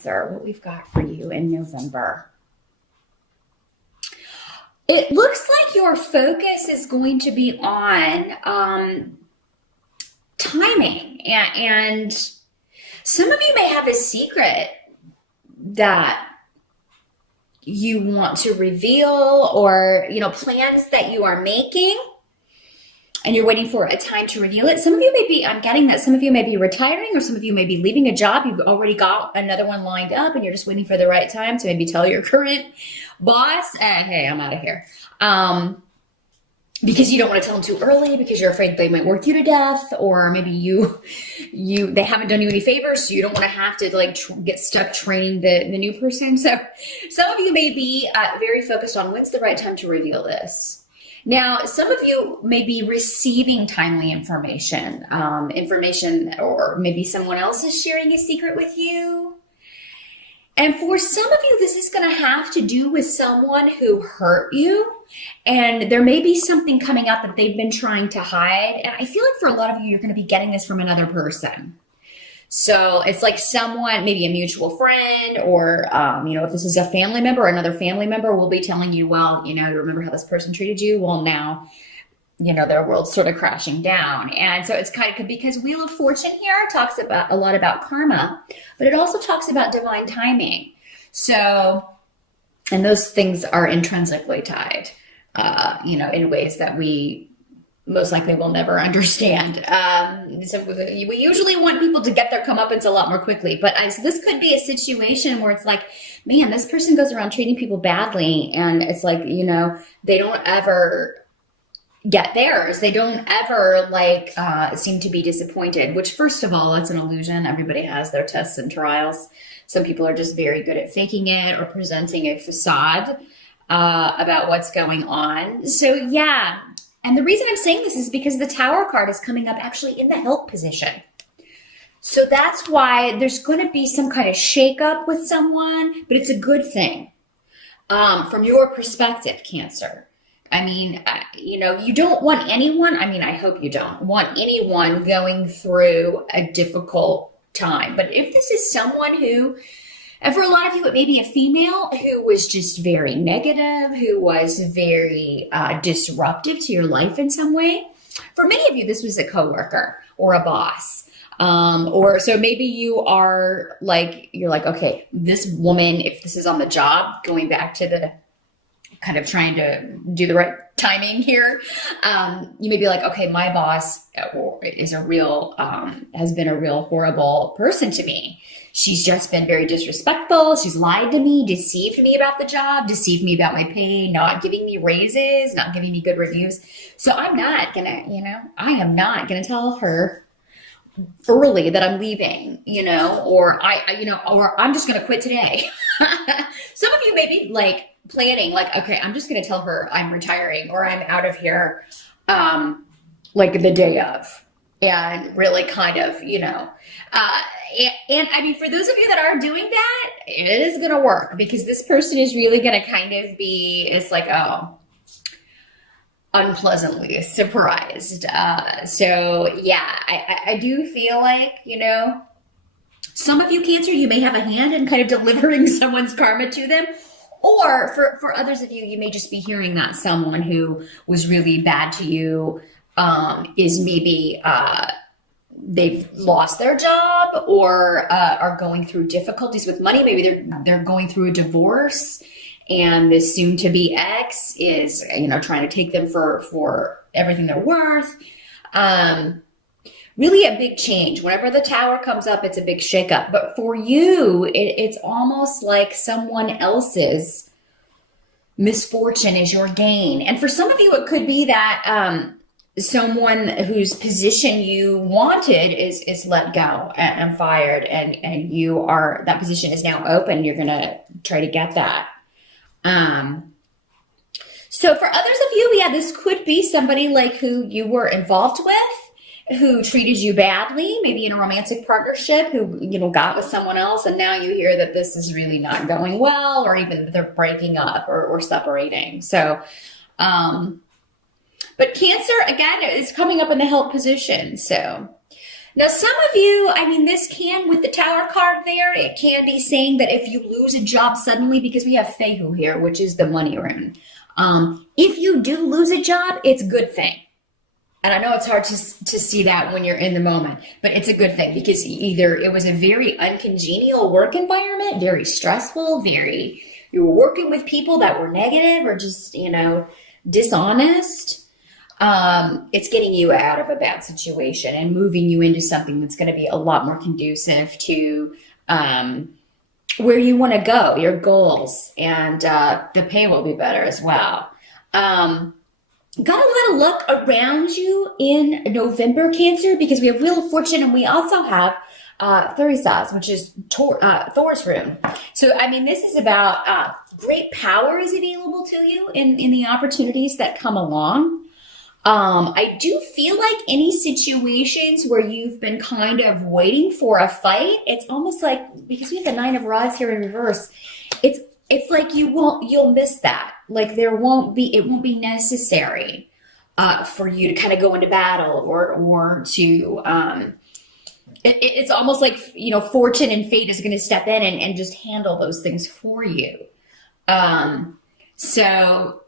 Cancer, what we've got for you in November. It looks like your focus is going to be on timing, and some of you may have a secret that you want to reveal, or plans that you are making and you're waiting for a time to reveal it. Some of you may be, I'm getting that some of you may be retiring, or some of you may be leaving a job. You've already got another one lined up and you're just waiting for the right time to maybe tell your current boss, hey, I'm out of here. Because you don't want to tell them too early, because you're afraid they might work you to death, or maybe they haven't done you any favors, so you don't want to have to get stuck training the new person. So some of you may be very focused on when's the right time to reveal this. Now, some of you may be receiving timely information, or maybe someone else is sharing a secret with you. And for some of you, this is going to have to do with someone who hurt you. And there may be something coming out that they've been trying to hide. And I feel like for a lot of you, you're going to be getting this from another person. So it's like someone, maybe a mutual friend, or, if this is a family member, another family member will be telling you, well, remember how this person treated you? Well, now, their world's sort of crashing down. And so it's kind of, because Wheel of Fortune here talks about a lot about karma, but it also talks about divine timing. So, and those things are intrinsically tied, in ways that we most likely will never understand. So we usually want people to get their comeuppance a lot more quickly, but this could be a situation where it's like, man, this person goes around treating people badly, and it's like, they don't ever get theirs. They don't ever seem to be disappointed, which, first of all, it's an illusion. Everybody has their tests and trials. Some people are just very good at faking it or presenting a facade about what's going on. So yeah. And the reason I'm saying this is because the Tower card is coming up actually in the help position. So that's why there's going to be some kind of shakeup with someone, but it's a good thing from your perspective, Cancer. I mean, you don't want anyone, I hope you don't want anyone going through a difficult time. But if this is someone who, and for a lot of you, it may be a female who was just very negative, who was very disruptive to your life in some way. For many of you, this was a coworker or a boss. Or so maybe you're like, okay, this woman, if this is on the job, going back to the kind of trying to do the right timing here, you may be like, okay, my boss is has been a real horrible person to me. She's just been very disrespectful. She's lied to me, deceived me about the job, deceived me about my pay, not giving me raises, not giving me good reviews. So I'm not gonna, I am not gonna tell her early that I'm leaving, or or I'm just gonna quit today. Some of you may be planning, okay, I'm just gonna tell her I'm retiring, or I'm out of here, the day of. And really kind of, and for those of you that are doing that, it is going to work, because this person is really going to kind of be, unpleasantly surprised. So yeah, I do feel like, some of you, Cancer, you may have a hand in kind of delivering someone's karma to them. Or for others of you, you may just be hearing that someone who was really bad to you is maybe they've lost their job, or are going through difficulties with money. Maybe they're going through a divorce, and this soon-to-be ex is trying to take them for everything they're worth. Really a big change. Whenever the Tower comes up, it's a big shakeup. But for you, it's almost like someone else's misfortune is your gain. And for some of you, it could be that someone whose position you wanted is let go and fired, and that position is now open. You're going to try to get that. So for others of you, yeah, this could be somebody who you were involved with, who treated you badly, maybe in a romantic partnership, who, got with someone else. And now you hear that this is really not going well, or even that they're breaking up or separating. So, but Cancer, again, is coming up in the help position. So Now, some of you, I mean, this can, with the Tower card there, it can be saying that if you lose a job suddenly, because we have Fehu here, which is the money rune. If you do lose a job, it's a good thing. And I know it's hard to see that when you're in the moment, but it's a good thing because either it was a very uncongenial work environment, very stressful, you were working with people that were negative or just, dishonest. It's getting you out of a bad situation and moving you into something that's going to be a lot more conducive to where you want to go, your goals, and the pay will be better as well. Got a lot of luck around you in November, Cancer, because we have Wheel of Fortune and we also have Thurisaz, which is Thor's rune. So, I mean, this is about great power is available to you in the opportunities that come along. I do feel like any situations where you've been kind of waiting for a fight, it's almost like, because we have the Nine of Rods here in reverse, it's like you'll miss that. Like it won't be necessary for you to kind of go into battle or to it's almost like fortune and fate is going to step in and just handle those things for you. So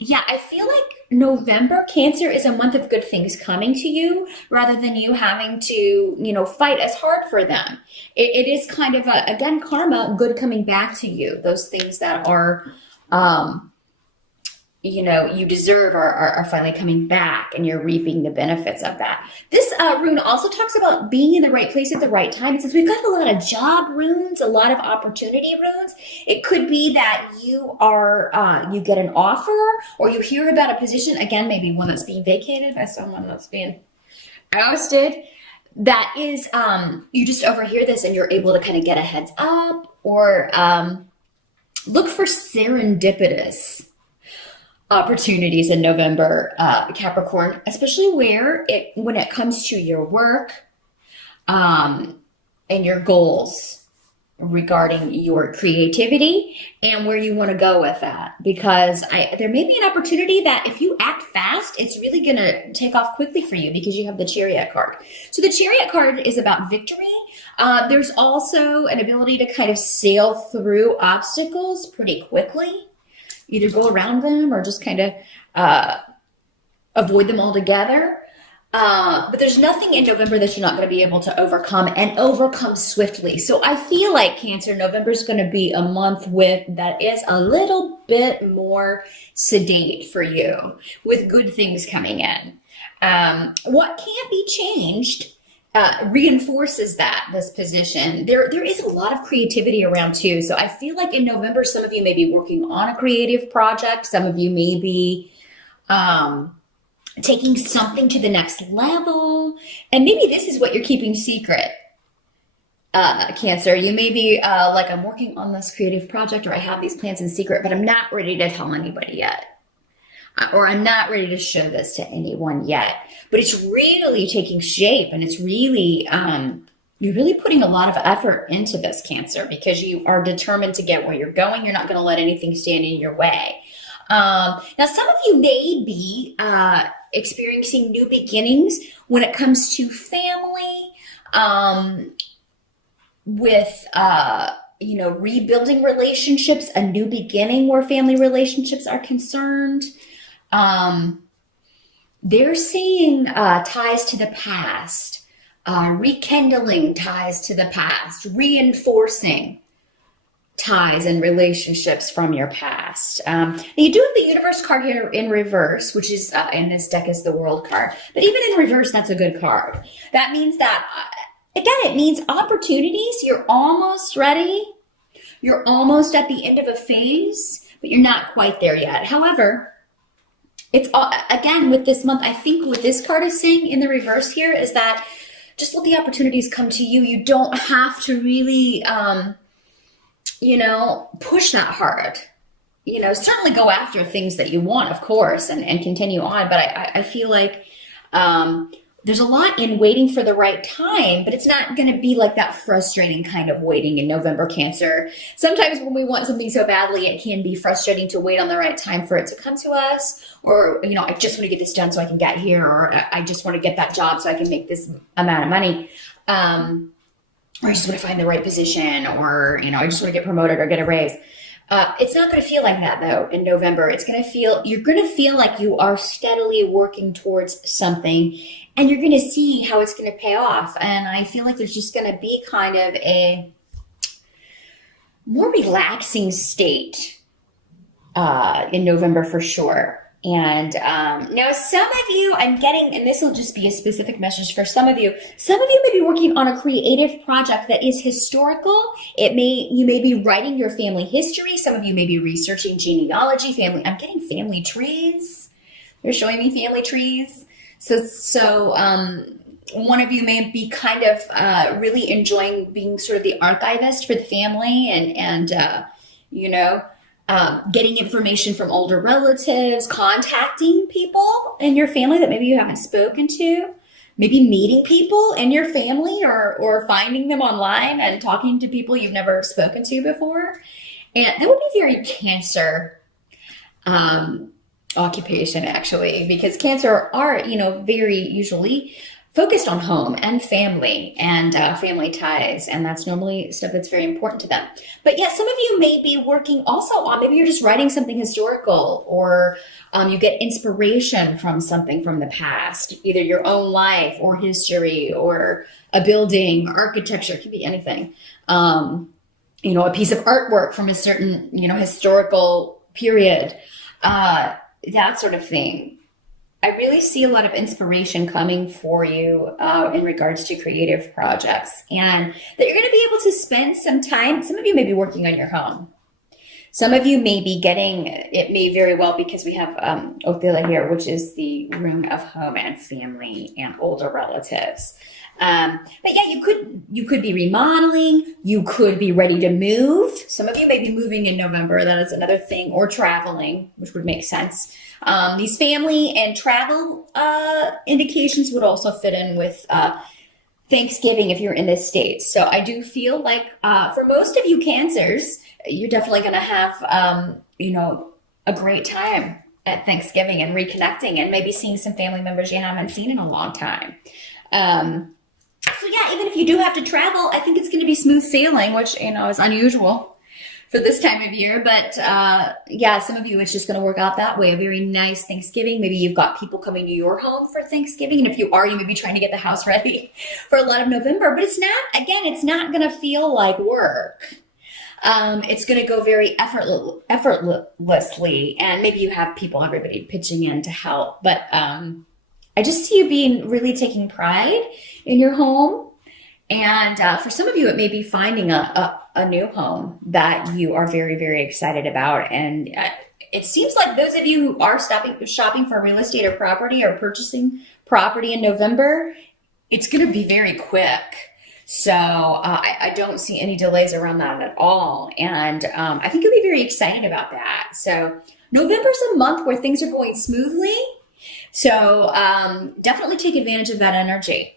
yeah, I feel like November, Cancer, is a month of good things coming to you rather than you having to, fight as hard for them. It is kind of, again, karma, good coming back to you. Those things that are, you deserve are finally coming back and you're reaping the benefits of that. This rune also talks about being in the right place at the right time. It says we've got a lot of job runes, a lot of opportunity runes. It could be that you get an offer or you hear about a position, again, maybe one that's being vacated by someone that's being ousted. That is, you just overhear this and you're able to kind of get a heads up or look for serendipitous opportunities in November, Capricorn, especially when it comes to your work and your goals regarding your creativity and where you want to go with that. Because there may be an opportunity that if you act fast, it's really going to take off quickly for you because you have the Chariot card. So the Chariot card is about victory. There's also an ability to kind of sail through obstacles pretty quickly. Either go around them or just kind of avoid them altogether. But there's nothing in November that you're not going to be able to overcome and overcome swiftly. So I feel like Cancer, November is going to be a month that is a little bit more sedate for you with good things coming in. What can't be changed reinforces this position. There is a lot of creativity around too. So I feel like in November, some of you may be working on a creative project. Some of you may be taking something to the next level. And maybe this is what you're keeping secret, Cancer. You may be like, I'm working on this creative project or I have these plans in secret, but I'm not ready to tell anybody yet. Or I'm not ready to show this to anyone yet. But it's really taking shape and it's really, you're really putting a lot of effort into this, Cancer, because you are determined to get where you're going. You're not going to let anything stand in your way. Now, some of you may be experiencing new beginnings when it comes to family, with, rebuilding relationships, a new beginning where family relationships are concerned. They're seeing ties to the past, rekindling ties to the past, reinforcing ties and relationships from your past. You do have the Universe card here in reverse, which is in this deck is the World card. But even in reverse, that's a good card. That means that, again, it means opportunities. You're almost ready. You're almost at the end of a phase, but you're not quite there yet. However, it's again with this month, I think what this card is saying in the reverse here is that just let the opportunities come to you. You don't have to really, push that hard. Certainly go after things that you want, of course, and continue on. But I feel like there's a lot in waiting for the right time, but it's not going to be like that frustrating kind of waiting in November, Cancer. Sometimes when we want something so badly, it can be frustrating to wait on the right time for it to come to us. Or, I just want to get this done so I can get here, or I just want to get that job so I can make this amount of money. Or I just want to find the right position, or, I just want to get promoted or get a raise. It's not going to feel like that though in November. You're going to feel like you are steadily working towards something, and you're going to see how it's going to pay off. And I feel like there's just going to be kind of a more relaxing state in November for sure. And now some of you, I'm getting, and this will just be a specific message for some of you may be working on a creative project that is historical. You may be writing your family history. Some of you may be researching genealogy, I'm getting family trees. They're showing me family trees. So one of you may be kind of really enjoying being sort of the archivist for the family, and getting information from older relatives, contacting people in your family that maybe you haven't spoken to, maybe meeting people in your family, or finding them online and talking to people you've never spoken to before. And that would be very Cancer occupation, actually, because Cancer are, very usually focused on home and family and family ties. And that's normally stuff that's very important to them. But yeah, some of you may be working also on, maybe you're just writing something historical, or you get inspiration from something from the past, either your own life or history, or a building, architecture, it could be anything. A piece of artwork from a certain, historical period, that sort of thing. I really see a lot of inspiration coming for you in regards to creative projects, and that you're going to be able to spend some time. Some of you may be working on your home. Some of you may be it may very well, because we have Othila here, which is the room of home and family and older relatives. But yeah, you could be remodeling. You could be ready to move. Some of you may be moving in November. That is another thing, or traveling, which would make sense. These family and travel indications would also fit in with Thanksgiving if you're in the States. So I do feel like for most of you Cancers, you're definitely going to have a great time at Thanksgiving and reconnecting, and maybe seeing some family members you haven't seen in a long time. So yeah, even if you do have to travel, I think it's going to be smooth sailing, which, is unusual for this time of year. But yeah, some of you, it's just going to work out that way. A very nice Thanksgiving. Maybe you've got people coming to your home for Thanksgiving. And if you are, you may be trying to get the house ready for a lot of November. But it's not going to feel like work. It's going to go very effortlessly. And maybe you have everybody pitching in to help. But I just see you really taking pride in your home. And for some of you, it may be finding a new home that you are very, very excited about. And it seems like those of you who are shopping for real estate or property, or purchasing property in November, it's going to be very quick. So I don't see any delays around that at all. And I think you'll be very excited about that. So November's a month where things are going smoothly. So definitely take advantage of that energy.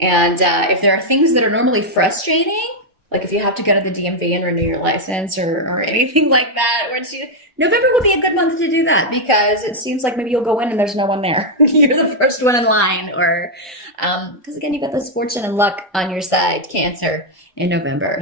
And if there are things that are normally frustrating, like if you have to go to the DMV and renew your license or anything like that, November will be a good month to do that, because it seems like maybe you'll go in and there's no one there. You're the first one in line, or because again, you've got this fortune and luck on your side, Cancer, in November.